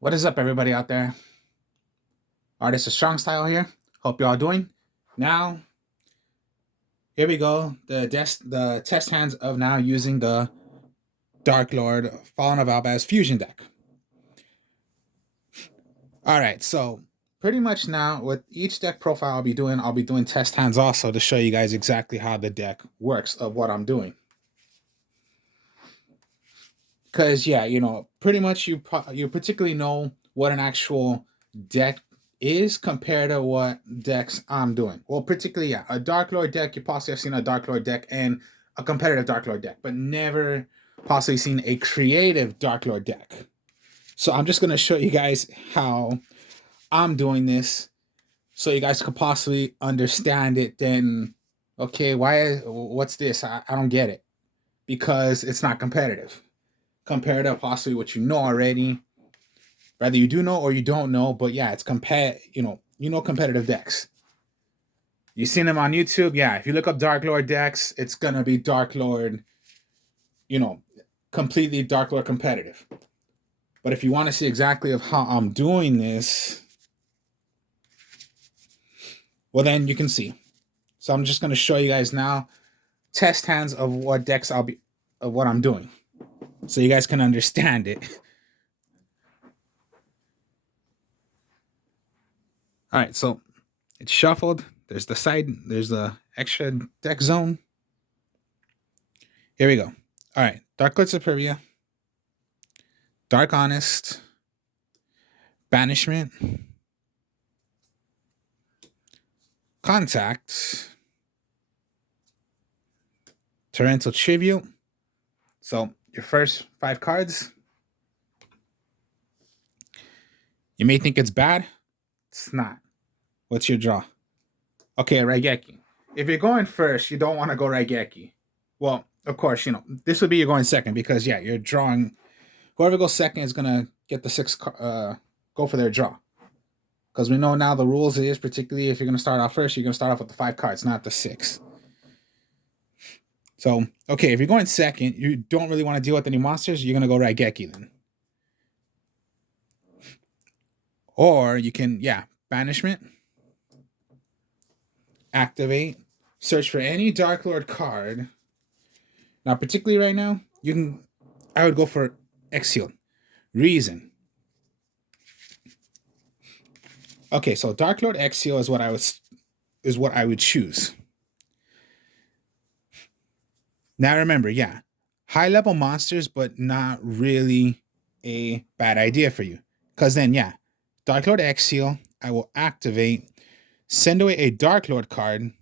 What is up, everybody out there? Artist of Strong Style here. Hope y'all doing. Now, here we go. The test hands of now using the Darklord Fallen of Albaz fusion deck. All right, so pretty much now with each deck profile I'll be doing test hands also to show you guys exactly how the deck works of what I'm doing. Because yeah, pretty much you particularly know what an actual deck is compared to what decks I'm doing. Well, particularly yeah, a Dark Lord deck. You possibly have seen a Dark Lord deck and a competitive Dark Lord deck, but never possibly seen a creative Dark Lord deck. So I'm just gonna show you guys how I'm doing this, so you guys could possibly understand it. Then, okay, what's this? I don't get it because it's not competitive compared to possibly what you know already. Whether you do know or you don't know, but yeah, it's competitive decks. You've seen them on YouTube. Yeah, if you look up Dark Lord decks, it's gonna be Dark Lord, you know, completely Dark Lord competitive. But if you want to see exactly of how I'm doing this, well then you can see. So I'm just gonna show you guys now test hands of what decks of what I'm doing. So you guys can understand it. All right, so it's shuffled. There's the extra deck zone. Here we go. All right, Darklet Superbia, Dark Honest, Banishment, Contact, Torrential Tribute. So your first 5 cards. You may think it's bad. It's not. What's your draw? Okay, Raigeki. If you're going first, you don't want to go Raigeki. Well, of course, this would be you're going second because, yeah, you're drawing. Whoever goes second is going to get the 6, go for their draw. Because we know now the rules is, particularly if you're going to start off first, you're going to start off with the 5 cards, not the 6. So, okay, if you're going second, you don't really want to deal with any monsters, you're going to go Raigeki then. Or you can, yeah, Banishment, activate, search for any Dark Lord card. Now, particularly right now, I would go for Exile. Reason. Okay, so Dark Lord Exile is what I would choose. Now remember, yeah, high level monsters, but not really a bad idea for you. Because then, yeah, Dark Lord Exile, I will activate, send away a Dark Lord card,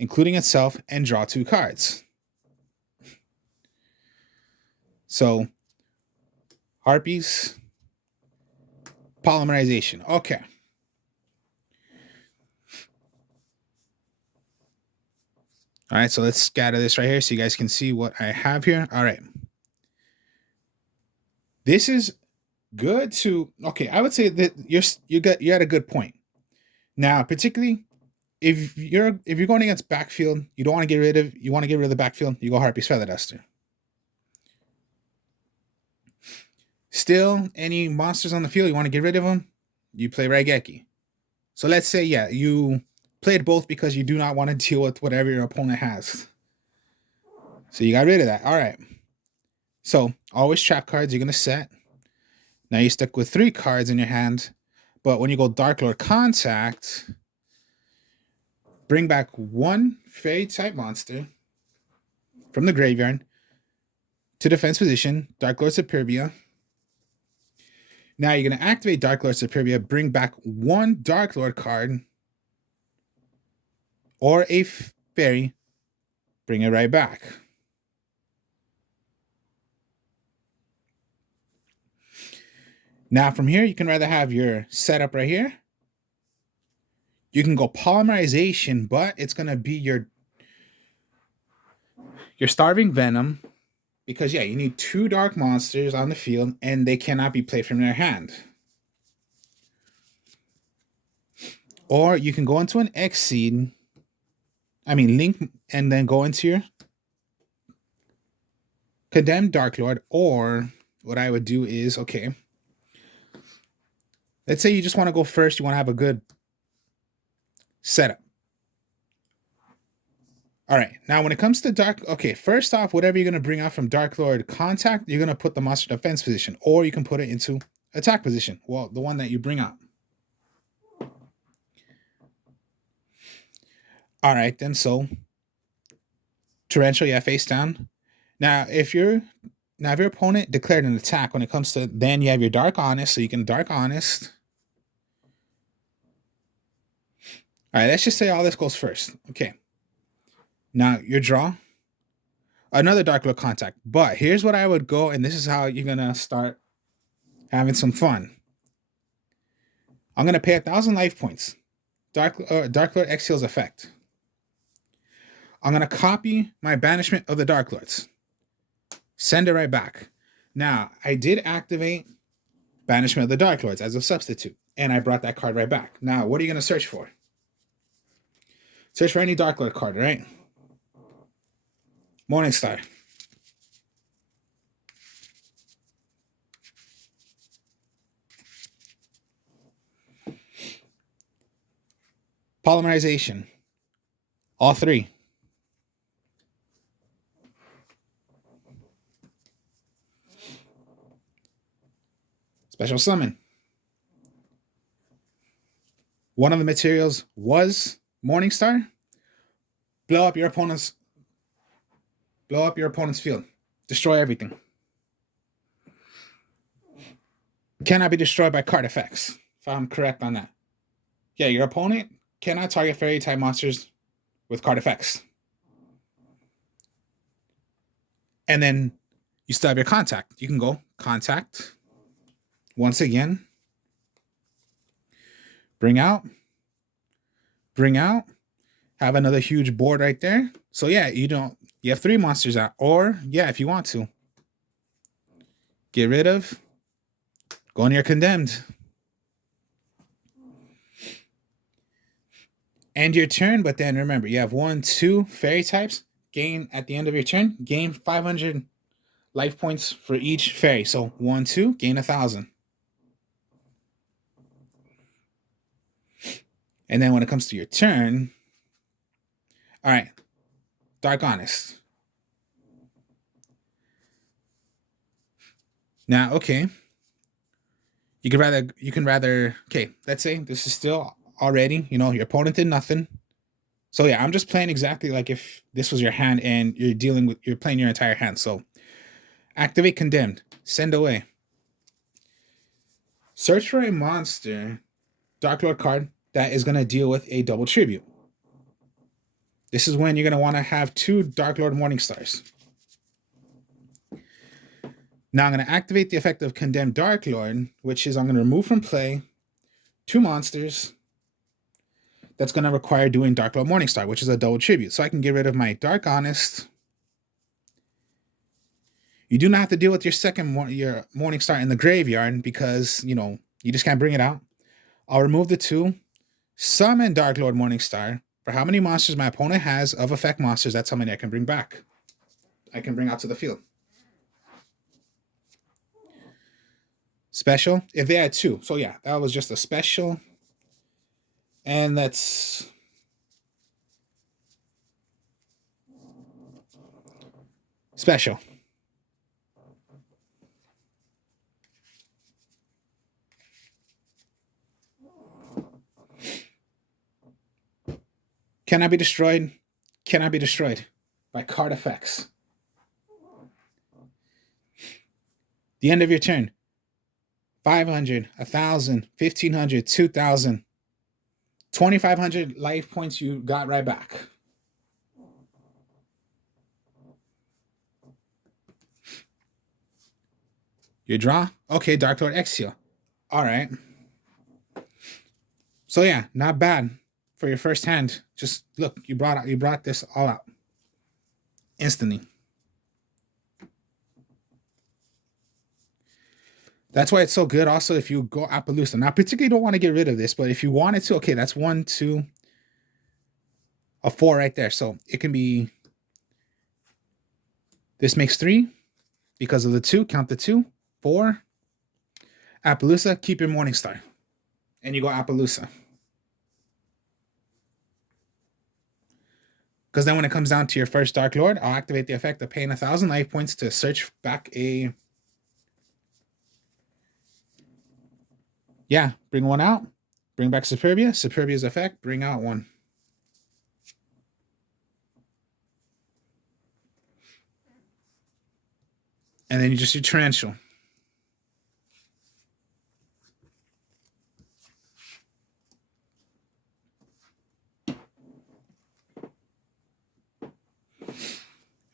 including itself, and draw 2 cards. So, Harpies, Polymerization. Okay. All right, so let's scatter this right here so you guys can see what I have here. All right. This is good to, okay, I would say that you're at a good point. Now, particularly if you're going against backfield, you want to get rid of the backfield, you go Harpy's Feather Duster. Still, any monsters on the field, you want to get rid of them, you play Raigeki. So let's say, yeah, you played both because you do not want to deal with whatever your opponent has. So you got rid of that. All right. So always trap cards you're going to set. Now you're stuck with 3 cards in your hand. But when you go Dark Lord Contact, bring back 1 fairy type monster from the graveyard to defense position, Dark Lord Superbia. Now you're going to activate Dark Lord Superbia, bring back 1 Dark Lord card or a fairy, bring it right back. Now from here, you can rather have your setup right here. You can go Polymerization, but it's going to be your Starving Venom, because, yeah, you need 2 dark monsters on the field, and they cannot be played from their hand. Or you can go into an Link, and then go into your Condemned Dark Lord, or what I would do is, okay, Let's say you just want to go first. You want to have a good setup. All right. Now, when it comes to dark, okay, first off, whatever you're going to bring out from darklord contact, you're going to put the monster defense position, or you can put it into attack position. Well, the one that you bring out. All right, then. So torrential, yeah, face down. Now, if your opponent declared an attack, when it comes to, then you have your dark honest, so you can dark honest. All right, let's just say all this goes first. Okay. Now your draw, another darklord contact. But here's what I would go, and this is how you're gonna start having some fun. I'm gonna pay 1,000 life points. Darklord exhales effect. I'm gonna copy my banishment of the darklords. Send it right back. Now I did activate banishment of the darklords as a substitute, and I brought that card right back. Now what are you gonna search for? Search for any darklord card, right? Morningstar. Polymerization. All three. Special summon. One of the materials was Morningstar. Blow up your opponent's field. Destroy everything. Cannot be destroyed by card effects, if I'm correct on that. Yeah, your opponent cannot target fairy type monsters with card effects. And then you still have your contact. You can go contact. Once again. Bring out. Have another huge board right there. So yeah, you have 3 monsters out. Or yeah, if you want to. Get rid of. Go near condemned. End your turn, but then remember, you have 1, 2 fairy types. Gain at the end of your turn, gain 500 life points for each fairy. So 1, 2, gain 1,000. And then when it comes to your turn, all right, Dark Honest. Now, okay, you can rather, okay, let's say this is still already, your opponent did nothing. So yeah, I'm just playing exactly like if this was your hand and you're playing your entire hand. So activate condemned, send away. Search for a monster, Darklord card, that is going to deal with a double tribute. This is when you're going to want to have 2 Darklord Morningstars. Now I'm going to activate the effect of Condemned Darklord, which is I'm going to remove from play 2 monsters that's going to require doing Darklord Morningstar, which is a double tribute. So I can get rid of my Dark Honest. You do not have to deal with your your Morningstar in the graveyard because, you just can't bring it out. I'll remove the 2. Summon Darklord Morningstar. For how many monsters my opponent has of effect monsters, that's how many I can bring back. I can bring out to the field. Special, if they had 2. So yeah, that was just a special. And that's special. Cannot be destroyed. Cannot be destroyed by card effects. The end of your turn. 500, 1,000, 1,500, 2,000, 2,500 life points you got right back. Your draw? Okay, Darklord Exile. All right. So yeah, not bad for your first hand. Just look, you brought this all out instantly. That's why it's so good. Also, if you go Appaloosa, now I particularly don't want to get rid of this, but if you wanted to, okay, that's 1, 2, a 4 right there. So it can be. This makes 3 because of the 2. Count the 2, 4. Appaloosa, keep your Morningstar. and you go Appaloosa. Because then when it comes down to your first Dark Lord, I'll activate the effect of paying 1,000 life points to search back a... Yeah, bring one out. Bring back Superbia. Superbia's effect, bring out one. And then you just do Torrential.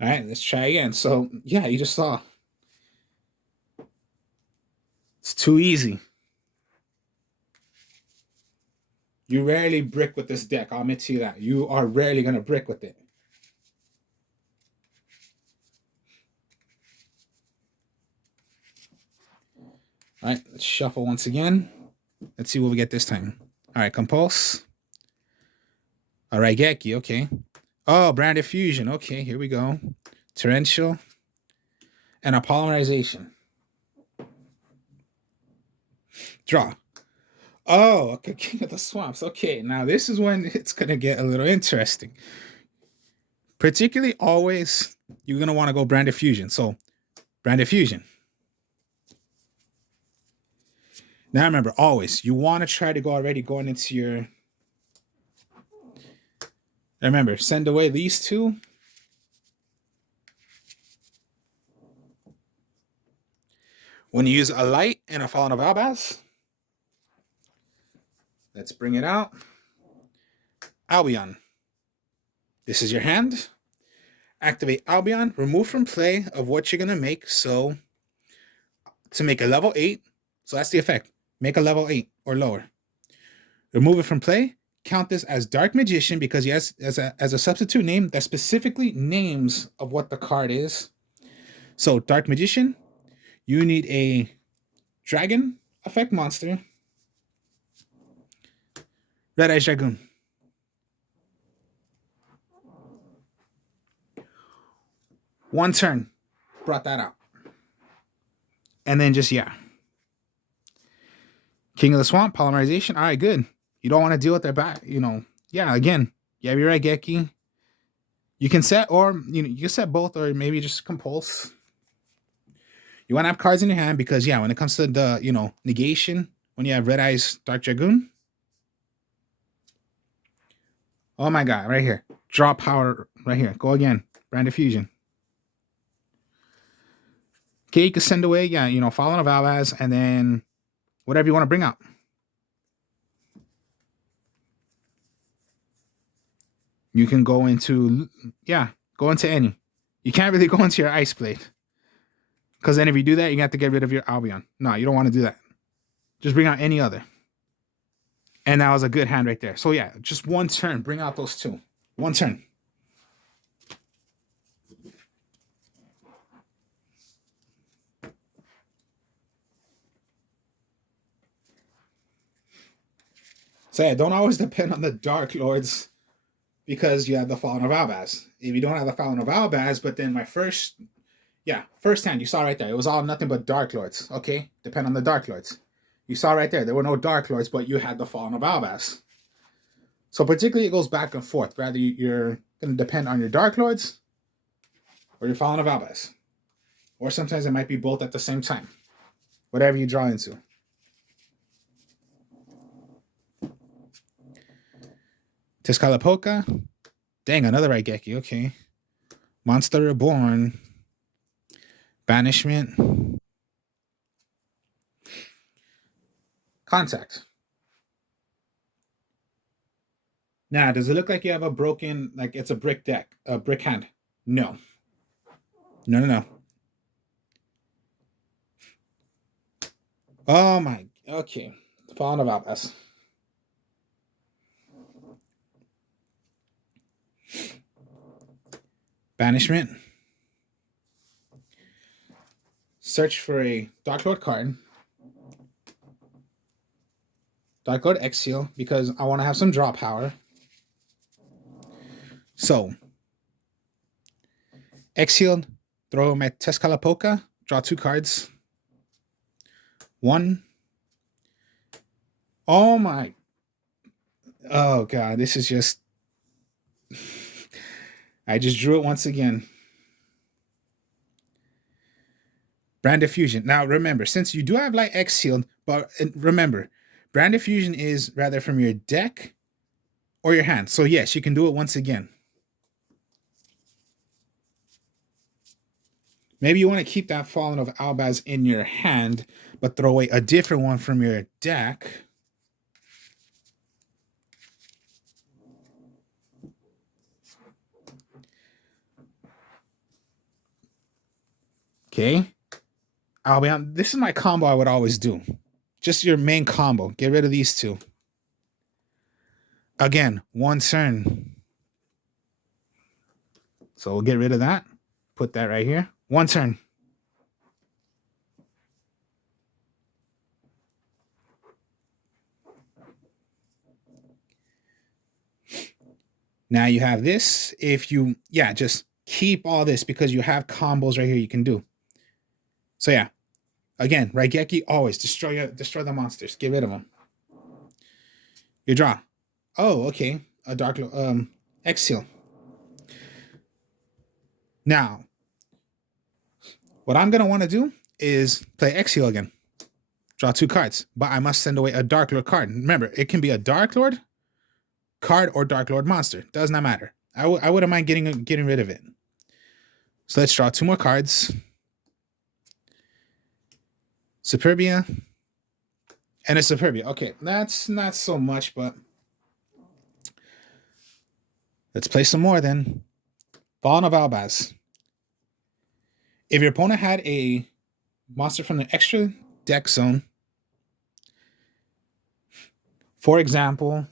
All right, let's try again. So, yeah, you just saw. It's too easy. You rarely brick with this deck. I'll admit to you that. You are rarely going to brick with it. All right, let's shuffle once again. Let's see what we get this time. All right, Compulse. All right, Geki, okay. Oh, Branded Fusion. Okay, here we go. Torrential. And a Polymerization. Draw. Oh, okay, King of the Swamps. Okay, now this is when it's going to get a little interesting. Particularly always, you're going to want to go Branded Fusion. So, Branded Fusion. Now remember, always, you want to try to go already going into your... Remember, send away these two. When you use a light and a Fallen of Albaz, let's bring it out. Albion. This is your hand. Activate Albion. Remove from play of what you're going to make. So, to make a level 8. So that's the effect. Make a level 8 or lower. Remove it from play. Count this as Dark Magician because yes, as a substitute name that specifically names of what the card is. So, Dark Magician. You need a dragon effect monster. Red Eyes Dragoon. One turn. Brought that out. And then just, yeah. King of the Swamp, Polymerization. All right, good. You don't want to deal with their back, you know. Yeah, again, you have your Raigeki. You can set, or, you know, you can set both, or maybe just Compulse. You want to have cards in your hand because, yeah, when it comes to the, you know, negation, when you have Red Eyes Dark Dragoon. Oh my God, right here. Draw power right here. Go again. Branded Fusion. Okay, you can send away, yeah, you know, Fallen of Albaz, and then whatever you want to bring out. You can go into, yeah, go into any. You can't really go into your Ice Blade. Because then if you do that, you have to get rid of your Albion. No, you don't want to do that. Just bring out any other. And that was a good hand right there. So yeah, just one turn. Bring out those two. One turn. So yeah, don't always depend on the Dark Lords because you have the Fallen of Albaz. If you don't have the Fallen of Albaz, but then my first hand, you saw right there. It was all nothing but Dark Lords. Okay? Depend on the Dark Lords. You saw right there. There were no Dark Lords, but you had the Fallen of Albaz. So particularly it goes back and forth. Rather you're going to depend on your Dark Lords or your Fallen of Albaz. Or sometimes it might be both at the same time. Whatever you draw into. Tezcatlipoca. Dang, another Raigeki. Okay. Monster Reborn. Banishment. Contact. Now, does it look like you have a broken, like it's a brick deck, a brick hand? No. No. Oh my, okay. Fallen of Albaz. Banishment. Search for a Dark Lord card. Dark Lord Exile, because I want to have some draw power. So, Exile, throw him at Tezcatlipoca, draw 2 cards. 1. Oh my. Oh god, this is just. I just drew it once again. Brand diffusion. Now remember, since you do have light X sealed, but remember, brand diffusion is rather from your deck or your hand. So yes, you can do it once again. Maybe you want to keep that Fallen of Albaz in your hand, but throw away a different one from your deck. Okay. I'll be on. This is my combo I would always do. Just your main combo. Get rid of these two. Again, one turn. So we'll get rid of that. Put that right here. One turn. Now you have this. If you, yeah, just keep all this because you have combos right here you can do. So yeah, again, Raigeki, always destroy the monsters. Get rid of them. You draw. Oh, okay. A dark Exile. Now, what I'm gonna want to do is play Exile again. Draw 2 cards, but I must send away a Dark Lord card. Remember, it can be a Dark Lord card or Dark Lord monster. Does not matter. I wouldn't mind getting rid of it. So let's draw 2 more cards. Superbia. And a Superbia. Okay, that's not so much, but let's play some more then. Fallen of Albaz. If your opponent had a monster from the extra deck zone, for example, all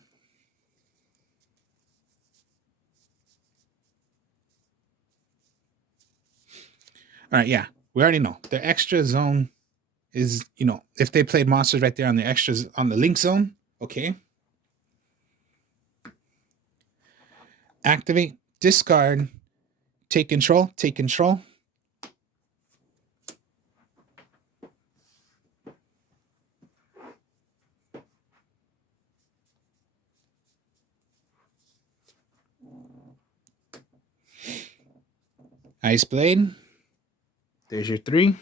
right, yeah, we already know the extra zone is, if they played monsters right there on the extras on the link zone, okay. Activate, discard, take control. Ice Blade. There's your 3.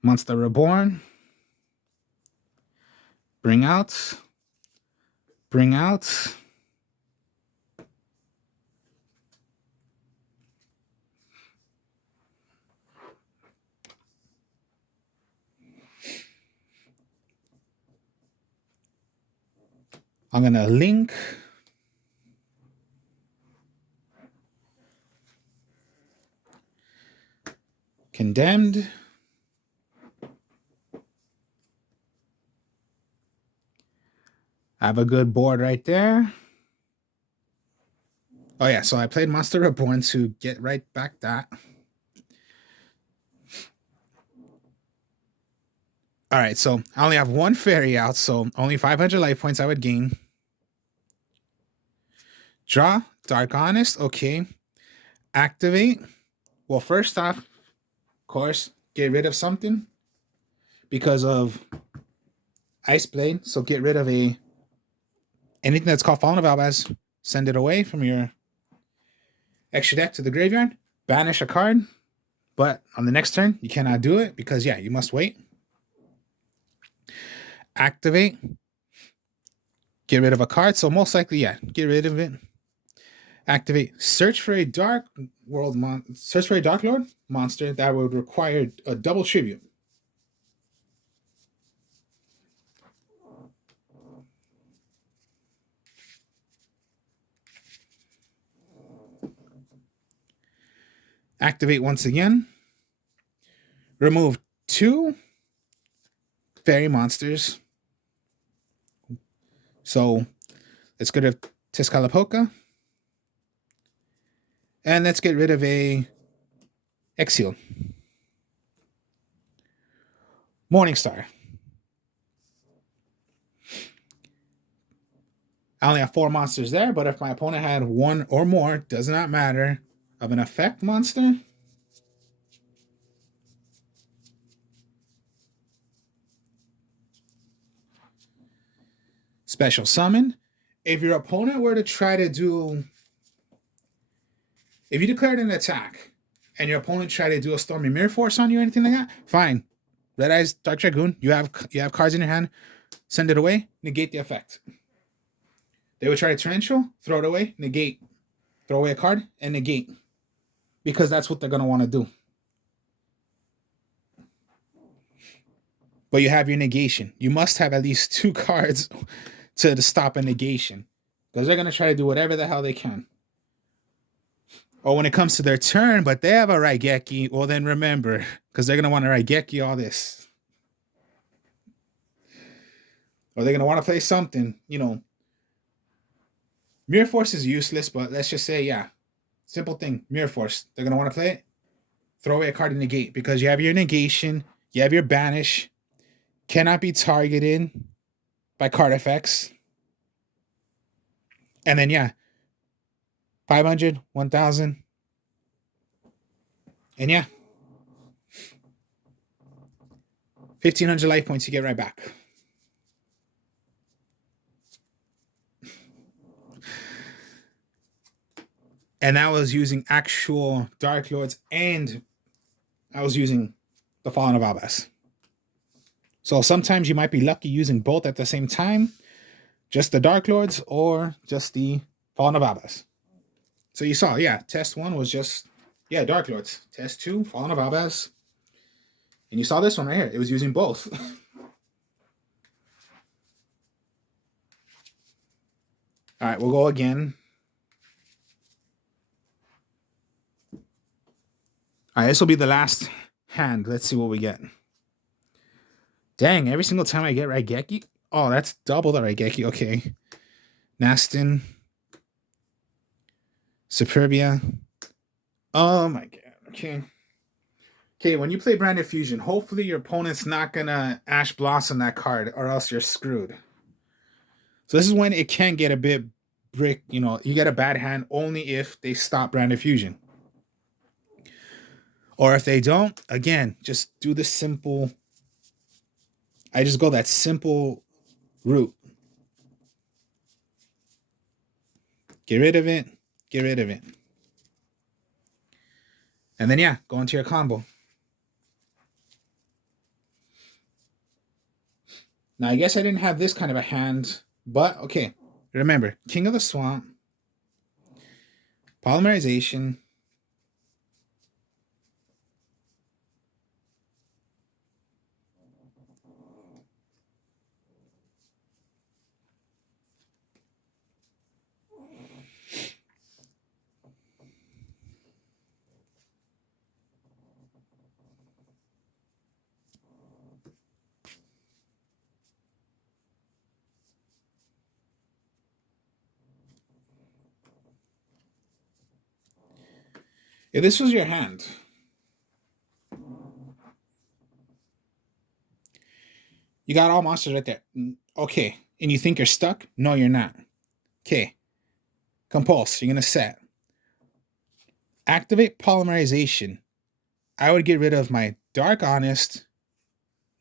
Monster Reborn. Bring out. I'm going to link. Condemned. I have a good board right there. Oh yeah, so I played Monster Reborn to get right back that. All right, so I only have 1 fairy out, so only 500 life points I would gain. Draw, Dark Honest, okay. Activate. Well, first off, of course, get rid of something because of Ice Blade. So get rid of anything that's called Fallen of Albaz. Send it away from your extra deck to the graveyard. Banish a card, but on the next turn, you cannot do it because, yeah, you must wait. Activate. Get rid of a card. So most likely, yeah, get rid of it. Activate. Search for a Dark Lord monster that would require a double tribute. Activate once again. Remove 2 fairy monsters. So let's go to Tezcatlipoca. And let's get rid of a Exile. Morningstar. I only have 4 monsters there, but if my opponent had 1 or more, does not matter, of an effect monster, Special summon. If your opponent were to try to do, if you declared an attack and your opponent tried to do a Stormy Mirror Force on you or anything like that, fine. Red Eyes Dark Dragoon, you have cards in your hand, send it away, negate the effect. They would try to torrential, throw it away, negate. Throw away a card and negate. Because that's what they're going to want to do. But you have your negation. You must have at least 2 cards to stop a negation. Because they're going to try to do whatever the hell they can. Or when it comes to their turn, but they have a Raigeki, well then remember, because they're going to want to Raigeki all this. Or they're going to want to play something, you know. Mirror Force is useless, but let's just say, yeah. Simple thing, Mirror Force. They're going to want to play it. Throw away a card and negate. Because you have your negation, you have your banish. Cannot be targeted by card effects. And then, yeah. 500, 1,000. And yeah. 1,500 life points you get right back. And that was using actual Dark Lords, and I was using the Fallen of Albas. So sometimes you might be lucky using both at the same time. Just the Dark Lords or just the Fallen of Albas. So you saw, yeah, test 1 was just, yeah, Dark Lords. Test 2, Fallen of Albas. And you saw this one right here. It was using both. All right, we'll go again. All right, this will be the last hand. Let's see what we get. Dang, every single time I get Raigeki? Oh, that's double the Raigeki. Okay. Nastin. Superbia. Oh my god. Okay. Okay, when you play Branded Fusion, hopefully your opponent's not going to Ash Blossom that card, or else you're screwed. So this is when it can get a bit brick, you know, you get a bad hand only if they stop Branded Fusion. Or if they don't, again, just do the simple. I just go that simple route. Get rid of it. Get rid of it. And then, yeah, go into your combo. Now, I guess I didn't have this kind of a hand, but okay. Remember, King of the Swamp, Polymerization, if this was your hand, you got all monsters right there. Okay. And you think you're stuck? No, you're not. Okay. Compulse. You're going to set. Activate Polymerization. I would get rid of my Dark Honest,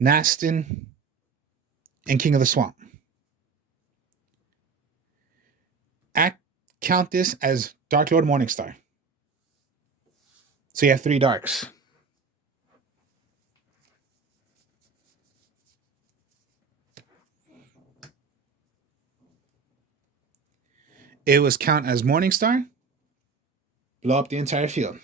Nastin, and King of the Swamp. Count this as Dark Lord Morningstar. So you have 3 darks. It was count as Morningstar. Blow up the entire field.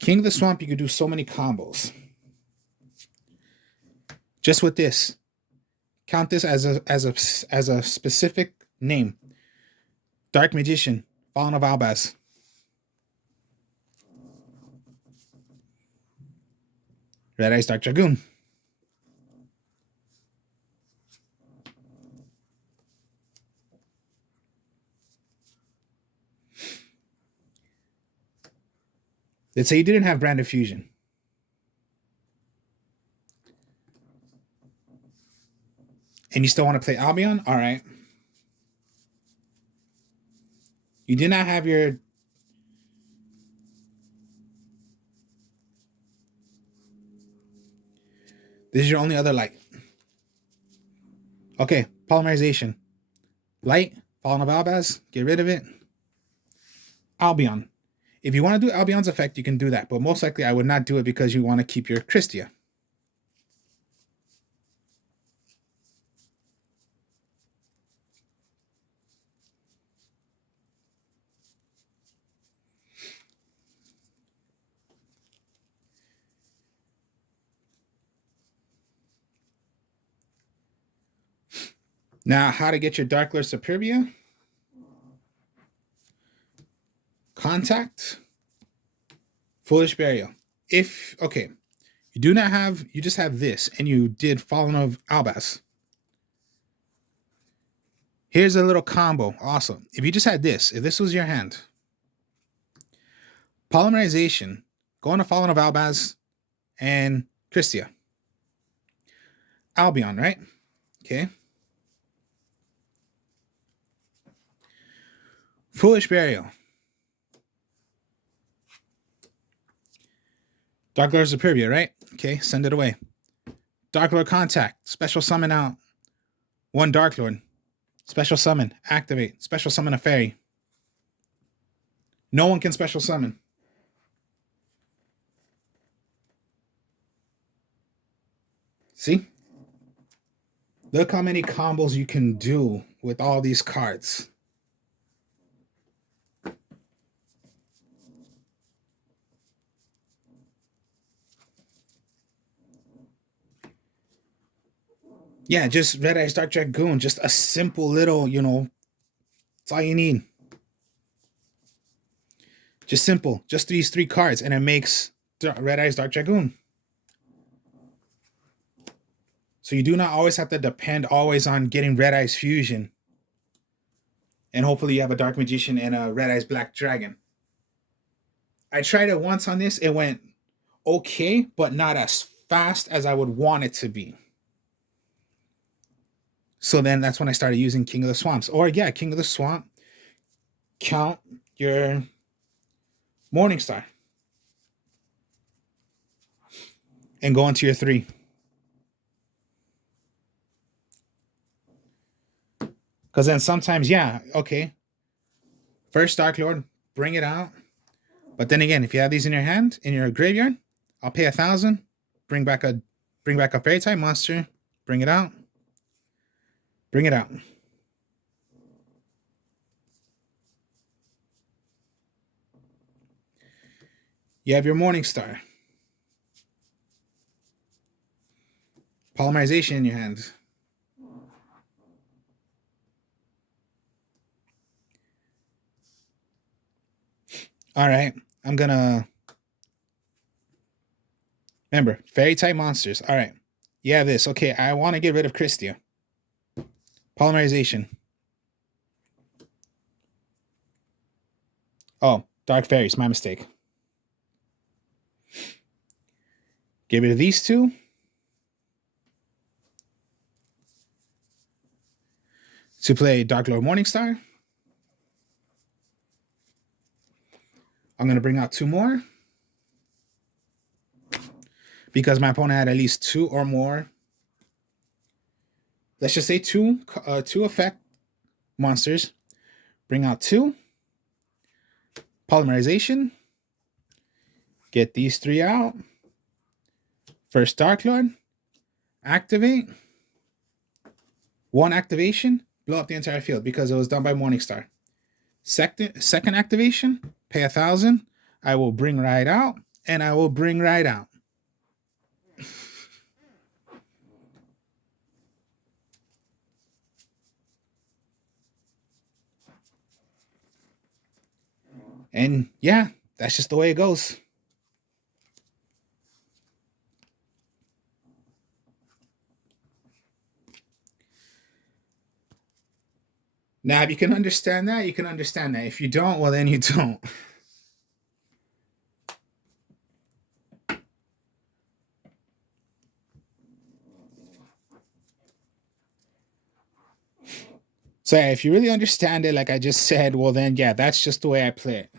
King of the Swamp, you could do so many combos. Just with this. Count this as a specific name. Dark Magician, Fallen of Albas. Red Eyes Dark Dragoon. Let's say you didn't have Branded Fusion. And you still want to play Albion? All right. You do not have your... This is your only other light. Okay, polymerization. Light, Fallen of Albaz, get rid of it. Albion. If you want to do Albion's effect, you can do that. But most likely I would not do it because you want to keep your Christia. Now, how to get your darklord Superbia? Contact. Foolish Burial. If, okay, you do not have, you just have this, and you did Fallen of Albaz. Here's a little combo. Awesome. If you just had this, if this was your hand, polymerization, go on to Fallen of Albaz and Christia. Albion, right? Okay. Foolish Burial. Darklord Superbia, right? Okay, send it away. Darklord Contact. Special summon out. One Darklord. Special summon. Activate. Special summon a fairy. No one can special summon. See? Look how many combos you can do with all these cards. Yeah, just Red Eyes Dark Dragoon. Just a simple little, that's all you need. Just simple. Just these 3 cards, and it makes Red Eyes Dark Dragoon. So you do not always have to depend always on getting Red Eyes Fusion. And hopefully you have a Dark Magician and a Red Eyes Black Dragon. I tried it once on this. It went okay, but not as fast as I would want it to be. So then that's when I started using King of the Swamps. Or yeah, King of the Swamp. Count your Morningstar. And go into your 3. Because then sometimes, yeah, okay. First Darklord, bring it out. But then again, if you have these in your hand, in your graveyard, I'll pay 1,000. Bring back a fairy type monster. Bring it out. Bring it out. You have your Morningstar. Polymerization in your hand. All right. I'm going to... Remember, fairy type monsters. All right. You have this. Okay, I want to get rid of Christia. Polymerization. Oh, Dark Fairies. My mistake. Get rid of these 2. To play Darklord Morningstar. I'm going to bring out 2 more. Because my opponent had at least 2 or more. Let's just say 2 effect monsters. Bring out 2. Polymerization. Get these 3 out. First Darklord. Activate. 1 activation. Blow up the entire field because it was done by Morningstar. Second activation. Pay 1,000. I will bring right out. And I will bring right out. And yeah, that's just the way it goes. Now, if you can understand that, you can understand that. If you don't, well, then you don't. So yeah, if you really understand it, like I just said, well then yeah, that's just the way I play it.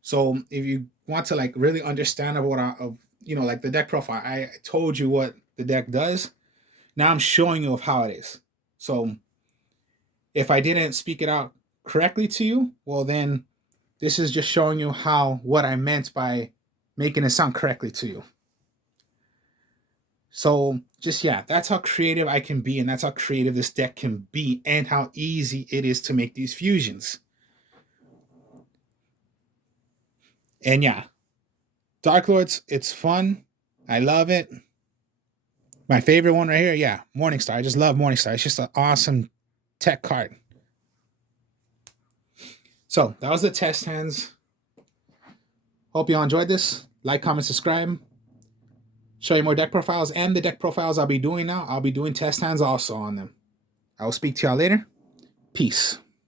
So if you want to like really understand of what like the deck profile, I told you what the deck does. Now I'm showing you of how it is. So if I didn't speak it out correctly to you, well then this is just showing you how what I meant by making it sound correctly to you. So just yeah, that's how creative I can be, and that's how creative this deck can be, and how easy it is to make these fusions. And yeah, Dark Lords, it's fun. I love it. My favorite one right here, yeah, Morningstar. I just love Morningstar. It's just an awesome tech card. So that was the test hands. Hope you all enjoyed this. Like, comment, subscribe. Show you more deck profiles, and the deck profiles I'll be doing now, I'll be doing test hands also on them. I will speak to y'all later. Peace.